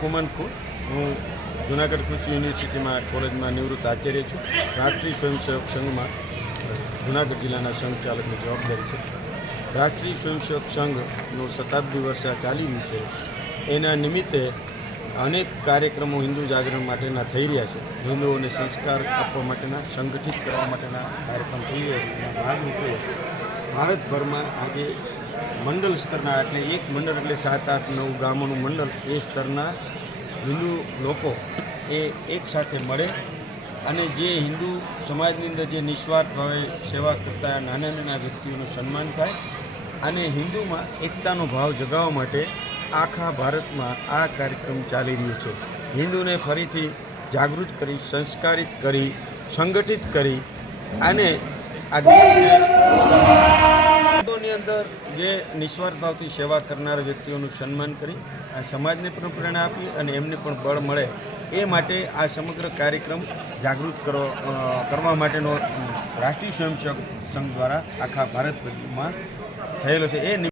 કુમન ખુદ હું જૂનાગઢ કૃષિ યુનિવર્સિટીમાં કોલેજમાં નિવૃત્ત આચાર્ય છું. રાષ્ટ્રીય સ્વયંસેવક સંઘમાં જૂનાગઢ જિલ્લાના સંચાલકની જવાબદારી છે. રાષ્ટ્રીય સ્વયંસેવક સંઘનું શતાબ્દી વર્ષ ચાલી રહ્યું છે. એના નિમિત્તે અનેક કાર્યક્રમો હિન્દુ જાગરણ માટેના થઈ રહ્યા છે. હિન્દુઓને સંસ્કાર આપવા માટેના, સંગઠિત કરવા માટેના કાર્યક્રમ થઈ રહ્યા છે. એના ભાગરૂપે ભારતભરમાં આજે મંડળ સ્તરના, એટલે એક મંડળ એટલે 7, 8, 9 ગામોનું મંડળ, એ સ્તરના હિન્દુ લોકો એ એક સાથે મળે અને જે હિન્દુ સમાજની અંદર જે નિસ્વાર્થ ભાવે સેવા કરતા નાના નાના વ્યક્તિઓનું સન્માન થાય અને હિન્દુમાં એકતાનો ભાવ જગાવવા માટે આખા ભારતમાં આ કાર્યક્રમ ચાલી રહ્યો છે. હિન્દુને ફરીથી જાગૃત કરી, સંસ્કારિત કરી, સંગઠિત કરી અને આ દેશને હિન્દુની અંદર જે નિસ્વાર્થ ભાવથી સેવા કરનારા વ્યક્તિઓનું સન્માન કરી આ સમાજને પણ પ્રેરણા આપી અને એમને પણ બળ મળે એ માટે આ સમગ્ર કાર્યક્રમ જાગૃત કરવા માટેનો રાષ્ટ્રીય સ્વયંસેવક સંઘ દ્વારા આખા ભારતમાં થયેલો છે. એ